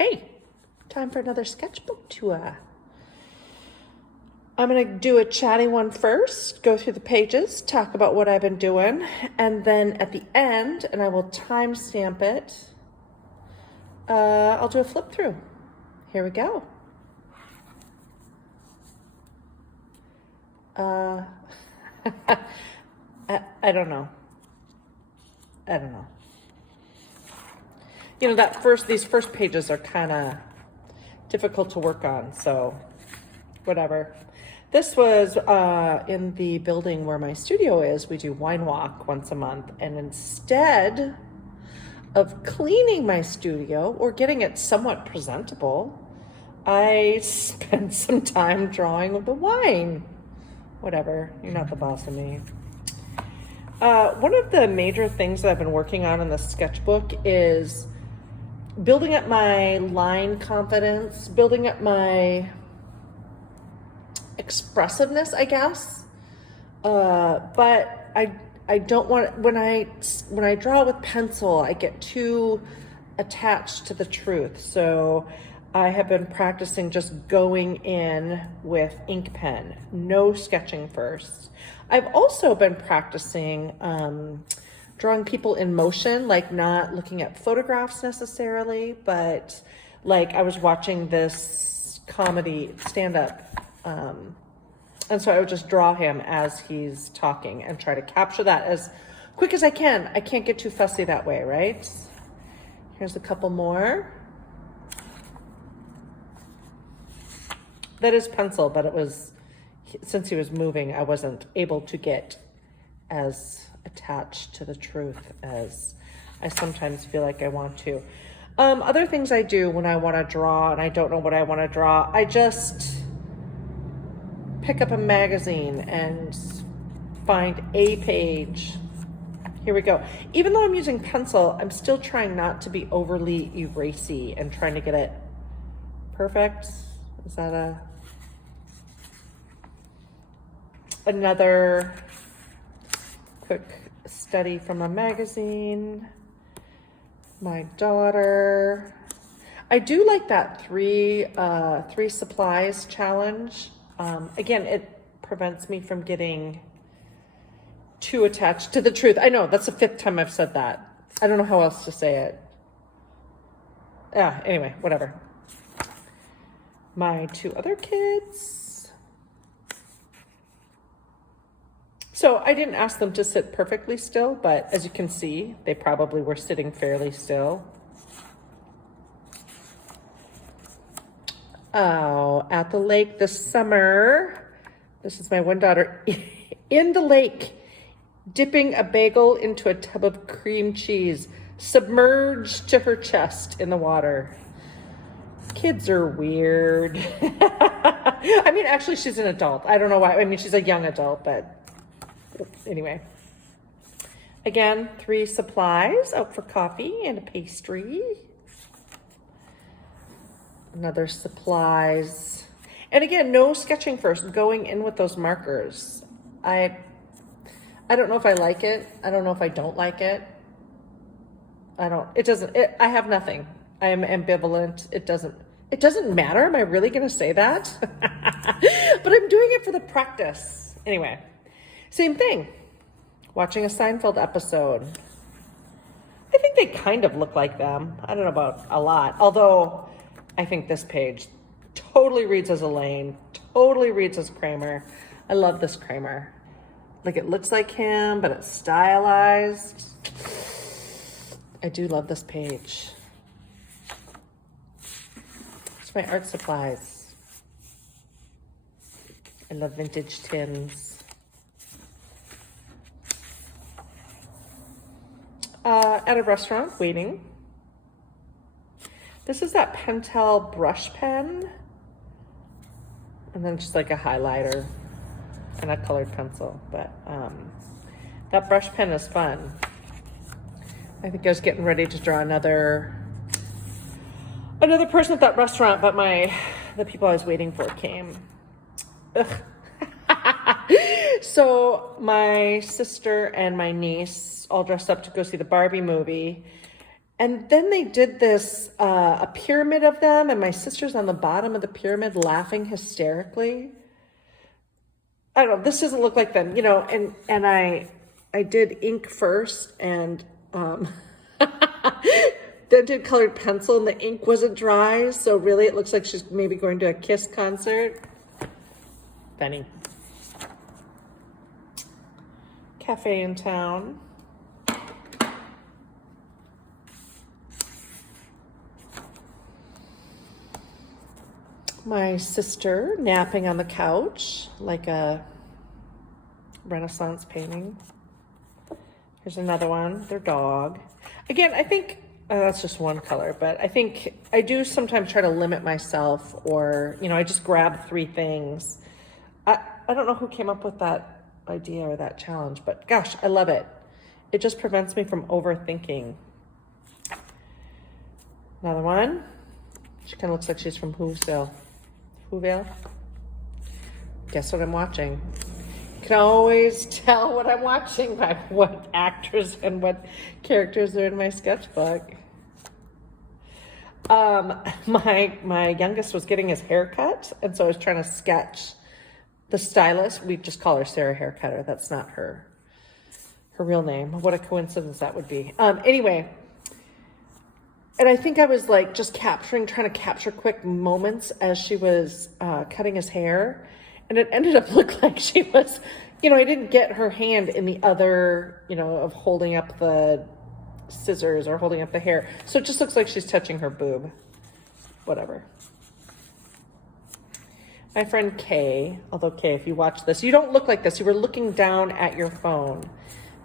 Hey, time for another sketchbook tour. I'm going to do a chatty one first, go through the pages, talk about what I've been doing, and then at the end, and I will timestamp it, I'll do a flip through. Here we go. I don't know. You know, these first pages are kind of difficult to work on, so whatever. This was in the building where my studio is. We do wine walk once a month, and instead of cleaning my studio or getting it somewhat presentable, I spent some time drawing with the wine. Whatever, you're not the boss of me. One of the major things that I've been working on in the sketchbook is building up my line confidence, building up my expressiveness, I guess. But I don't want, when I draw with pencil, I get too attached to the truth. So I have been practicing just going in with ink pen, no sketching first. I've also been practicing drawing people in motion, like not looking at photographs necessarily, but like I was watching this comedy stand-up, and so I would just draw him as he's talking and try to capture that as quick as I can. I can't get too fussy that way, right? Here's a couple more. That is pencil, but it was, since he was moving, I wasn't able to get as attached to the truth as I sometimes feel like I want to. Other things I do when I want to draw and I don't know what I want to draw, I just pick up a magazine and find a page. Here we go. Even though I'm using pencil, I'm still trying not to be overly erasy and trying to get it perfect. Is that another quick study from a magazine? My daughter. I do like that three supplies challenge. Again, it prevents me from getting too attached to the truth. I know, that's the 5th time I've said that. I don't know how else to say it. Anyway, whatever. My 2 other kids. So I didn't ask them to sit perfectly still, but as you can see, they probably were sitting fairly still. Oh, at the lake this summer. This is my one daughter in the lake, dipping a bagel into a tub of cream cheese, submerged to her chest in the water. Kids are weird. I mean, actually, she's an adult. I don't know why. I mean, she's a young adult, but anyway. Again, 3 supplies out for coffee and a pastry. Another supplies. And again, no sketching first, going in with those markers. I don't know if I like it. I don't know if I don't like it. I have nothing. I am ambivalent. It doesn't matter. Am I really going to say that? But I'm doing it for the practice. Anyway, same thing. Watching a Seinfeld episode. I think they kind of look like them. I don't know about a lot. Although I think this page totally reads as Elaine, totally reads as Kramer. I love this Kramer. Like, it looks like him, but it's stylized. I do love this page. It's my art supplies. I love vintage tins. At a restaurant, waiting. This is that Pentel brush pen. And then just like a highlighter and a colored pencil. But that brush pen is fun. I think I was getting ready to draw another person at that restaurant, but the people I was waiting for came. Ugh. So my sister and my niece all dressed up to go see the Barbie movie. And then they did this, a pyramid of them, and my sister's on the bottom of the pyramid laughing hysterically. I don't know, this doesn't look like them, and I did ink first, and then did colored pencil, and the ink wasn't dry, so really it looks like she's maybe going to a Kiss concert. Funny. Cafe in town. My sister napping on the couch like a Renaissance painting. Here's another one, their dog. Again, I think that's just one color, but I think I do sometimes try to limit myself, or, I just grab 3 things. I don't know who came up with that idea or that challenge, but gosh, I love it. It just prevents me from overthinking. Another one. She kind of looks like she's from Whoville. Guess what I'm watching? You can always tell what I'm watching by what actors and what characters are in my sketchbook. My youngest was getting his hair cut, and so I was trying to sketch the stylist. We just call her Sarah Haircutter. That's not her real name. What a coincidence that would be. Anyway, and I think I was like just trying to capture quick moments as she was cutting his hair. And it ended up looking like she was, I didn't get her hand in the other, of holding up the scissors or holding up the hair. So it just looks like she's touching her boob. Whatever. My friend Kay, although Kay, if you watch this, you don't look like this. You were looking down at your phone.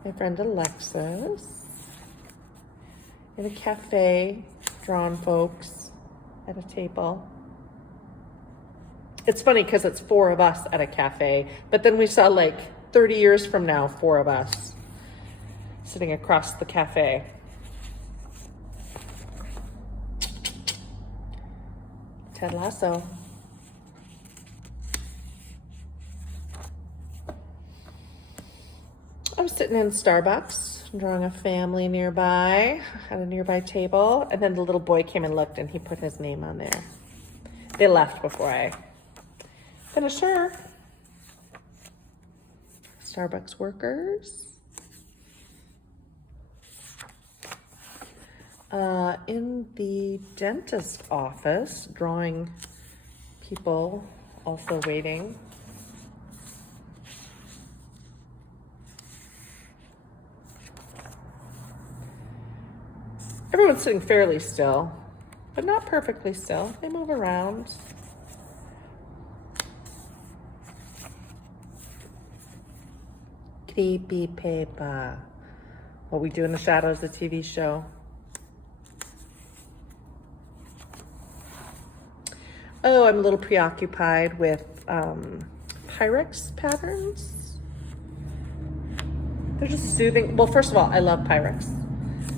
My friend Alexis. In a cafe, drawn folks at a table. It's funny because it's 4 of us at a cafe, but then we saw like 30 years from now, 4 of us sitting across the cafe. Ted Lasso. I'm sitting in Starbucks, drawing a family nearby at a nearby table, and then the little boy came and looked, and he put his name on there. They left before I finished her. Starbucks workers. In the dentist office, drawing people also waiting. Everyone's sitting fairly still, but not perfectly still. They move around. Creepy paper. What We Do in the Shadows, the TV show. Oh, I'm a little preoccupied with Pyrex patterns. They're just soothing. Well, first of all, I love Pyrex.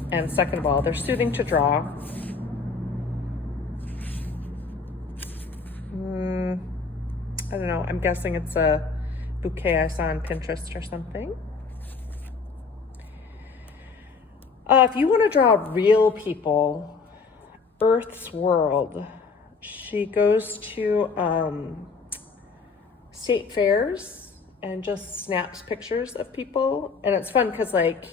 And second of all, they're soothing to draw. I don't know. I'm guessing it's a bouquet I saw on Pinterest or something. If you want to draw real people, Earth's World. She goes to state fairs and just snaps pictures of people. And it's fun because, like,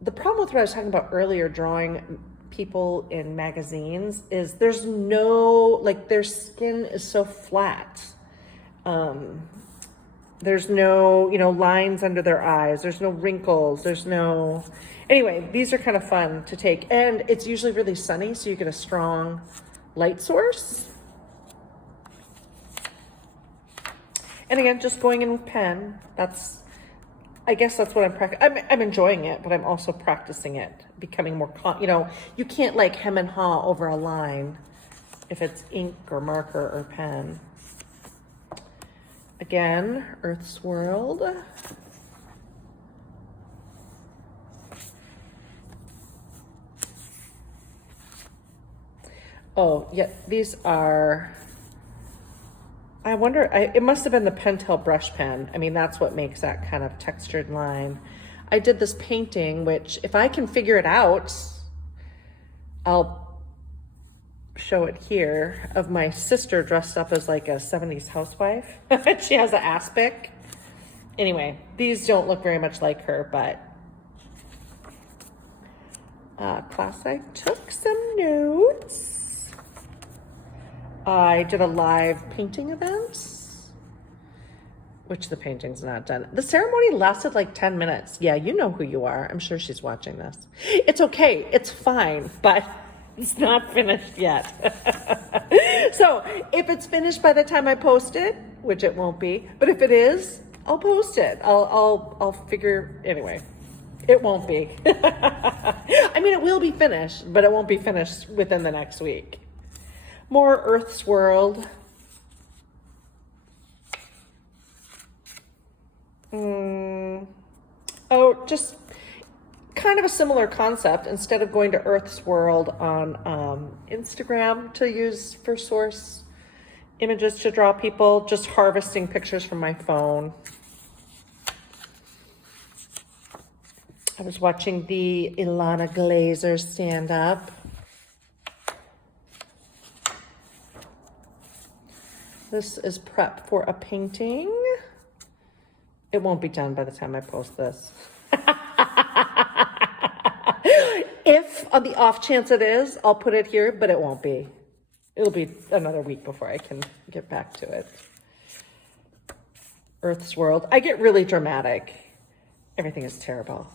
the problem with what I was talking about earlier, drawing people in magazines, is there's no, like, their skin is so flat. There's no, lines under their eyes. There's no wrinkles. There's no... Anyway, these are kind of fun to take. And it's usually really sunny, so you get a strong light source. And again, just going in with pen. I guess that's what I'm practicing. I'm enjoying it, but I'm also practicing it, becoming more, you can't like hem and haw over a line if it's ink or marker or pen. Again, Earth's World. Oh, yeah, these are, I wonder, it must have been the Pentel brush pen. I mean, that's what makes that kind of textured line. I did this painting, which if I can figure it out, I'll show it here of my sister dressed up as like a 70s housewife. She has an aspic. Anyway, these don't look very much like her, but class, I took some notes. I did a live painting event, which the painting's not done. The ceremony lasted like 10 minutes. Yeah, you know who you are. I'm sure she's watching this. It's okay. It's fine, but it's not finished yet. So if it's finished by the time I post it, which it won't be, but if it is, I'll post it. I'll figure, anyway, it won't be. I mean, it will be finished, but it won't be finished within the next week. More Earth's World. Oh, just kind of a similar concept. Instead of going to Earth's World on Instagram to use for source images to draw people, just harvesting pictures from my phone. I was watching the Ilana Glazer stand-up. This is prep for a painting. It won't be done by the time I post this. If on the off chance it is, I'll put it here, but it won't be. It'll be another week before I can get back to it. Earth's World. I get really dramatic. Everything is terrible.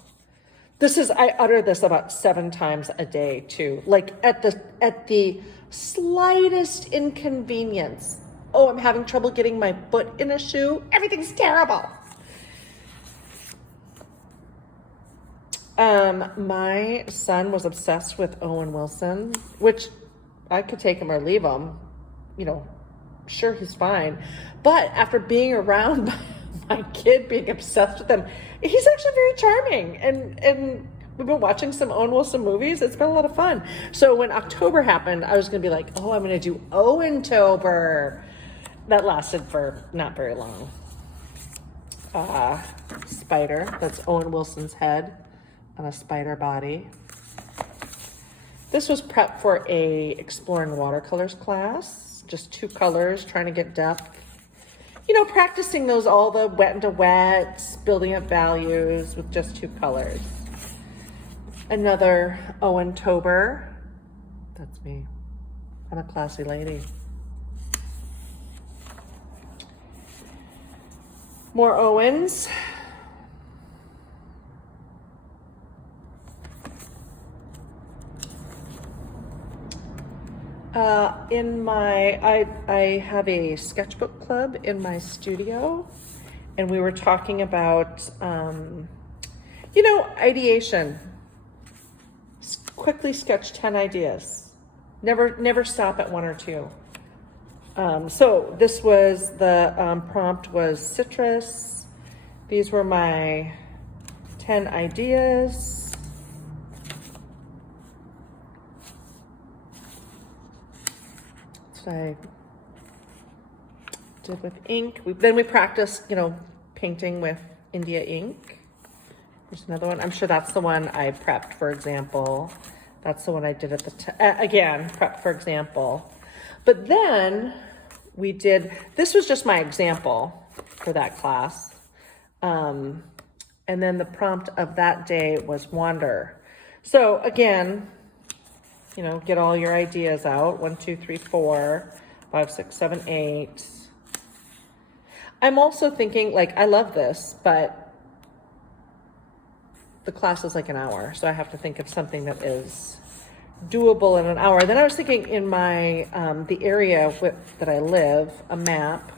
I utter this about 7 times a day too. Like at the slightest inconvenience. Oh, I'm having trouble getting my foot in a shoe. Everything's terrible. My son was obsessed with Owen Wilson, which I could take him or leave him. You know, sure, he's fine. But after being around my kid being obsessed with him, he's actually very charming. And we've been watching some Owen Wilson movies. It's been a lot of fun. So when October happened, I was going to be like, oh, I'm going to do Owen-tober. That lasted for not very long. Spider, that's Owen Wilson's head on a spider body. This was prep for a exploring watercolors class. Just 2 colors, trying to get depth. You know, practicing those, all the wet into wets, building up values with just 2 colors. Another Owen-tober. That's me. I'm a classy lady. More Owens. I have a sketchbook club in my studio, and we were talking about, ideation. Quickly sketch 10 ideas. Never stop at 1 or 2. So this was the prompt was citrus. These were my 10 ideas. I did with ink. Then we practiced, painting with India ink. There's another one. I'm sure that's the one I prepped, for example. That's the one I did at the again, prepped for example. But then we did, this was just my example for that class. And then the prompt of that day was wander. So again, get all your ideas out. 1, 2, 3, 4, 5, 6, 7, 8. I'm also thinking, I love this, but the class is like an hour. So I have to think of something that is doable in an hour. Then I was thinking in my, the area that I live, a map.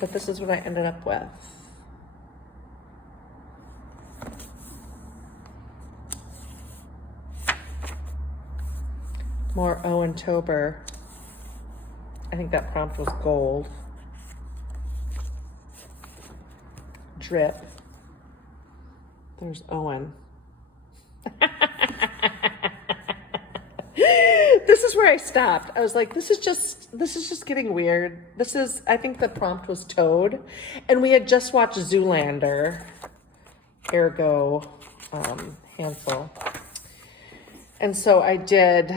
But this is what I ended up with. More Owen-tober. I think that prompt was gold. Drip. There's Owen. This is where I stopped. I was like, this is just getting weird. I think the prompt was toad. And we had just watched Zoolander. Ergo, Hansel. And so I did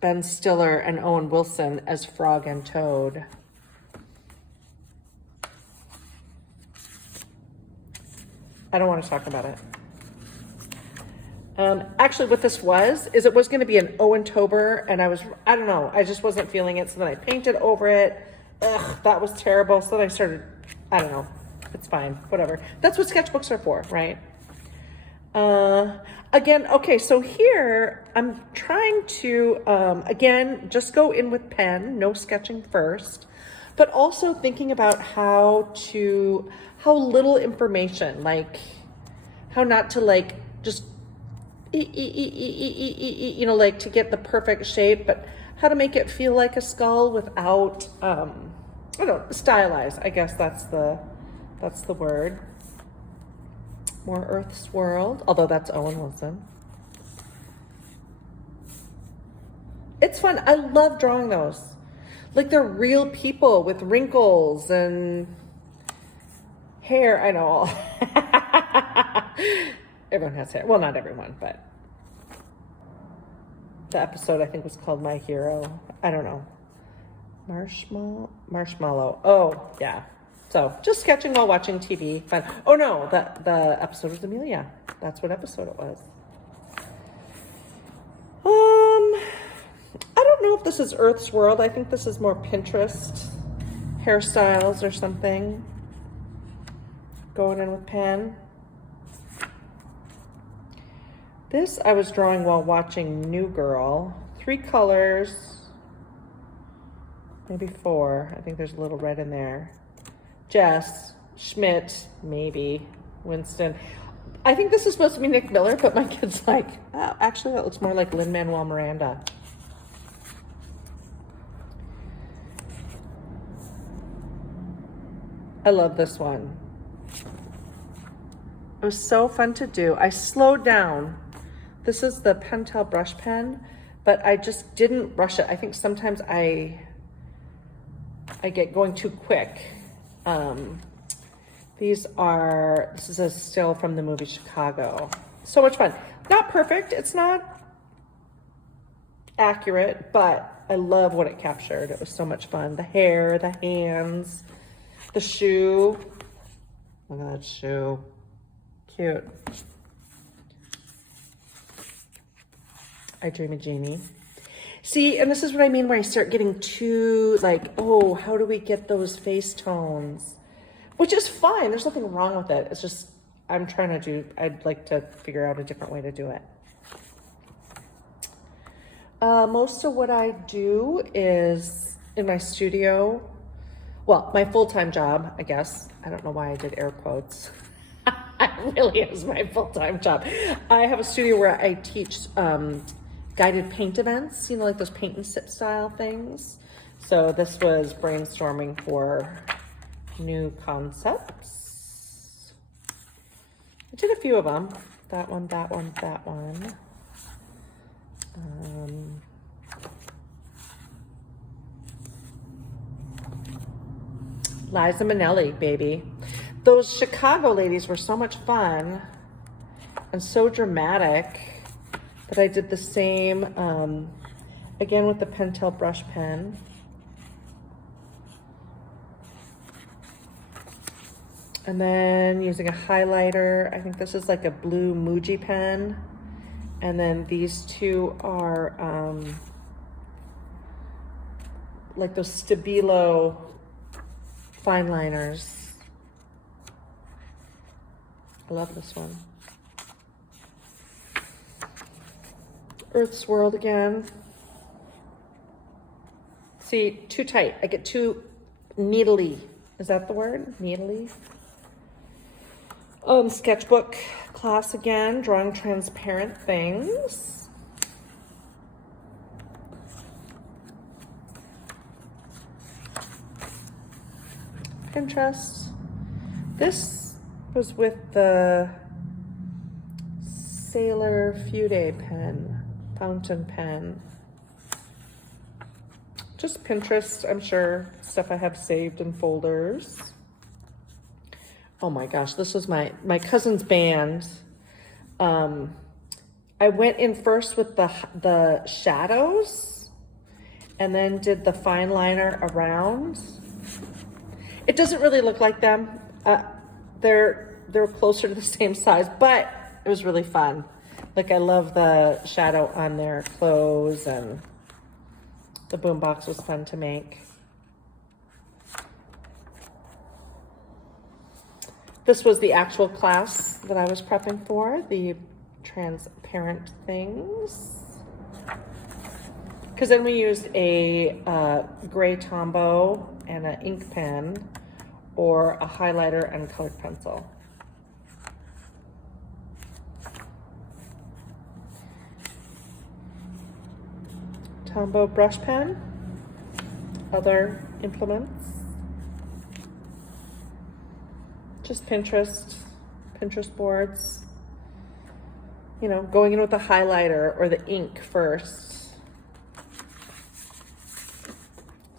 Ben Stiller and Owen Wilson as Frog and Toad. I don't want to talk about it. Actually, what this was, is it was going to be an Owen-tober, and I don't know, I just wasn't feeling it, so then I painted over it. Ugh, that was terrible. So then I started, I don't know, it's fine, whatever. That's what sketchbooks are for, right? Again, okay, so here I'm trying to, again, just go in with pen, no sketching first, but also thinking about how little information, like how not to like just, you know, like to get the perfect shape, but how to make it feel like a skull without, I don't know, stylize, I guess that's the word. More Earth Swirled, although that's Owen Wilson. It's fun. I love drawing those. Like they're real people with wrinkles and hair. I know. Everyone has hair. Well, not everyone, but the episode I think was called My Hero. I don't know. Marshmallow. Oh, yeah. So just sketching while watching TV. Fun. Oh no, the episode was Amelia. That's what episode it was. I don't know if this is Earth's World. I think this is more Pinterest hairstyles or something. Going in with pen. This I was drawing while watching New Girl. 3 colors, maybe 4. I think there's a little red in there. Jess, Schmidt, maybe, Winston. I think this is supposed to be Nick Miller, but my kid's like, oh, actually that looks more like Lin-Manuel Miranda. I love this one. It was so fun to do. I slowed down. This is the Pentel brush pen, but I just didn't rush it. I think sometimes I get going too quick. This is a still from the movie Chicago. So much fun. Not perfect. It's not accurate, but I love what it captured. It was so much fun. The hair, the hands, the shoe. Look at that shoe. Cute. I Dream of Jeannie. See, and this is what I mean when I start getting too like, oh, how do we get those face tones? Which is fine. There's nothing wrong with it. It's just, I'd like to figure out a different way to do it. Most of what I do is in my studio. Well, my full-time job, I guess. I don't know why I did air quotes. It really is my full-time job. I have a studio where I teach guided paint events, you know, like those paint and sip style things. So this was brainstorming for new concepts. I did a few of them. That one, that one, that one. Liza Minnelli, baby. Those Chicago ladies were so much fun and so dramatic that I did the same, again with the Pentel brush pen. And then using a highlighter, I think this is like a blue Muji pen. And then these two are like those Stabilo fine liners. I love this one. Earth's World again. See, too tight. I get too needly. Is that the word? Needly? Sketchbook class again, drawing transparent things. Pinterest. This was with the Sailor Fude pen, fountain pen. Just Pinterest, I'm sure, stuff I have saved in folders. Oh my gosh, this was my cousin's band. I went in first with the shadows and then did the fine liner around. It doesn't really look like them. They're closer to the same size, but it was really fun. Like, I love the shadow on their clothes, and the boombox was fun to make. This was the actual class that I was prepping for, the transparent things. Because then we used a gray Tombow and an ink pen, or a highlighter and colored pencil. Tombow brush pen, other implements. Just Pinterest boards. You know, going in with the highlighter or the ink first.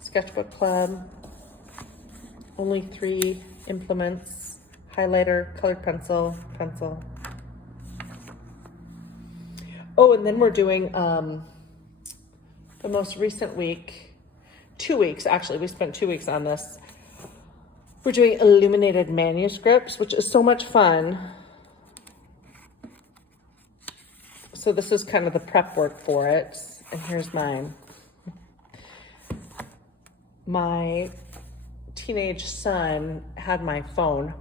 Sketchbook Club. Only 3 implements: highlighter, colored pencil, pencil. Oh, and then we're doing the most recent week, 2 weeks actually. We spent 2 weeks on this. We're doing illuminated manuscripts, which is so much fun. So this is kind of the prep work for it. And here's mine. My teenage son had my phone,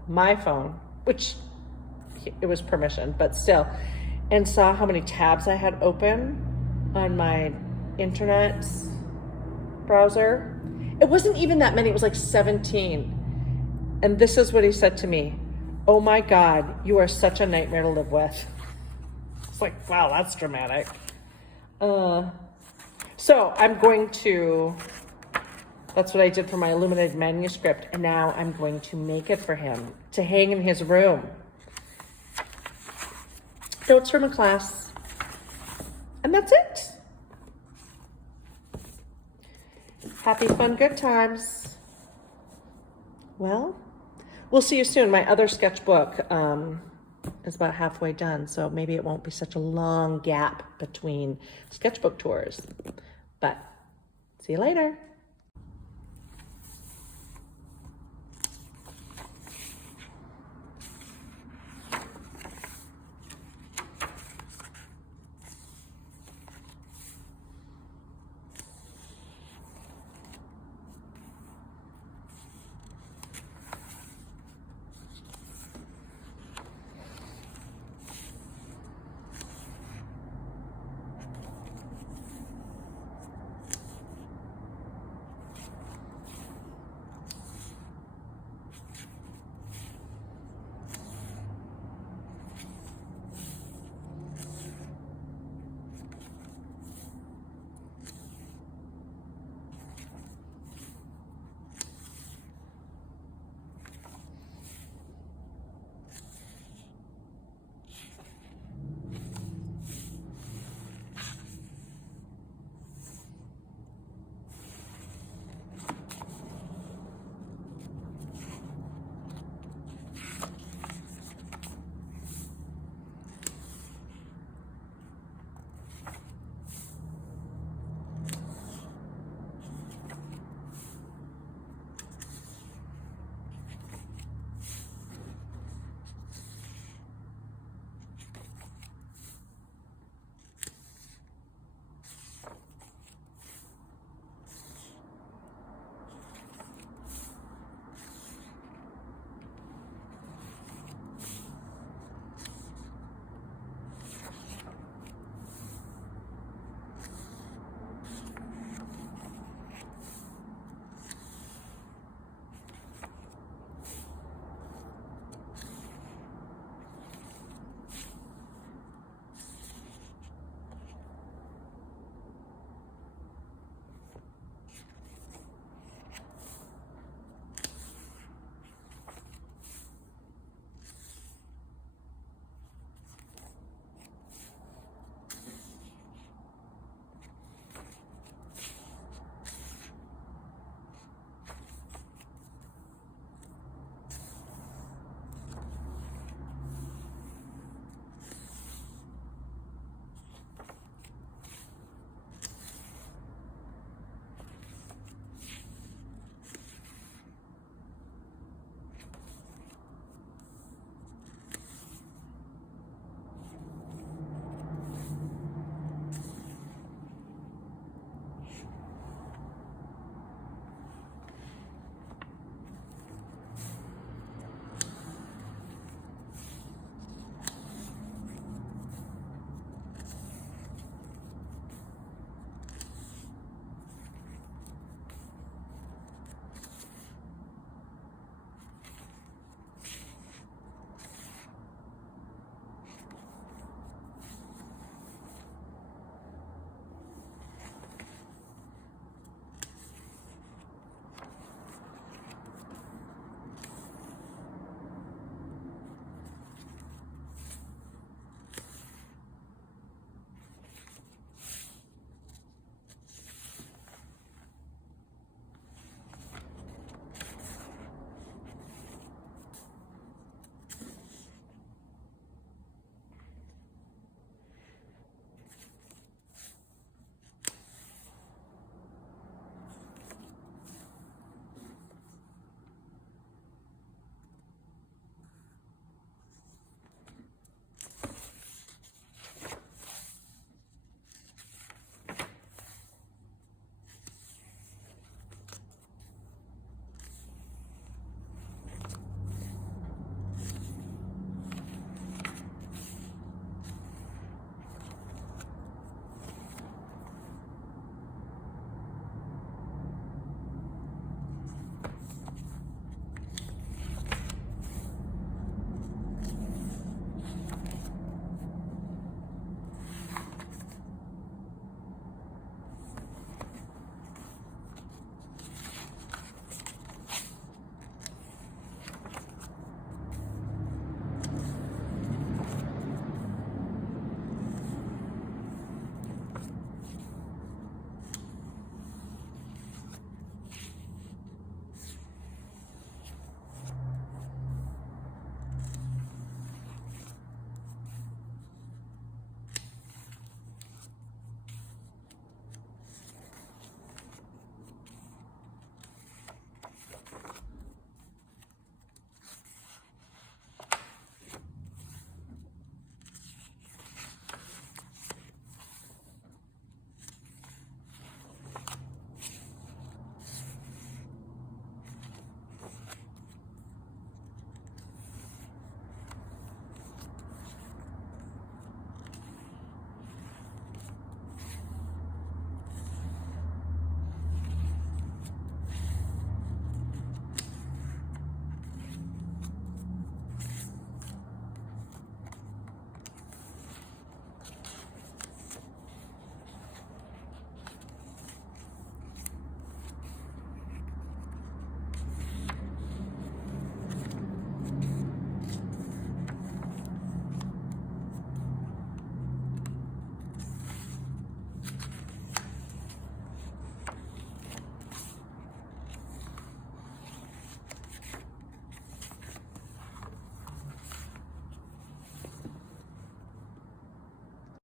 which it was permission, but still, and saw how many tabs I had open on my internet browser. It wasn't even that many, it was like 17. And this is what he said to me: "Oh my God, you are such a nightmare to live with." It's like, wow, that's dramatic. So I'm going to, that's what I did for my illuminated manuscript, and now I'm going to make it for him to hang in his room. Notes from a class. And that's it. Happy, fun, good times. Well, we'll see you soon. My other sketchbook is about halfway done, so maybe it won't be such a long gap between sketchbook tours. But see you later.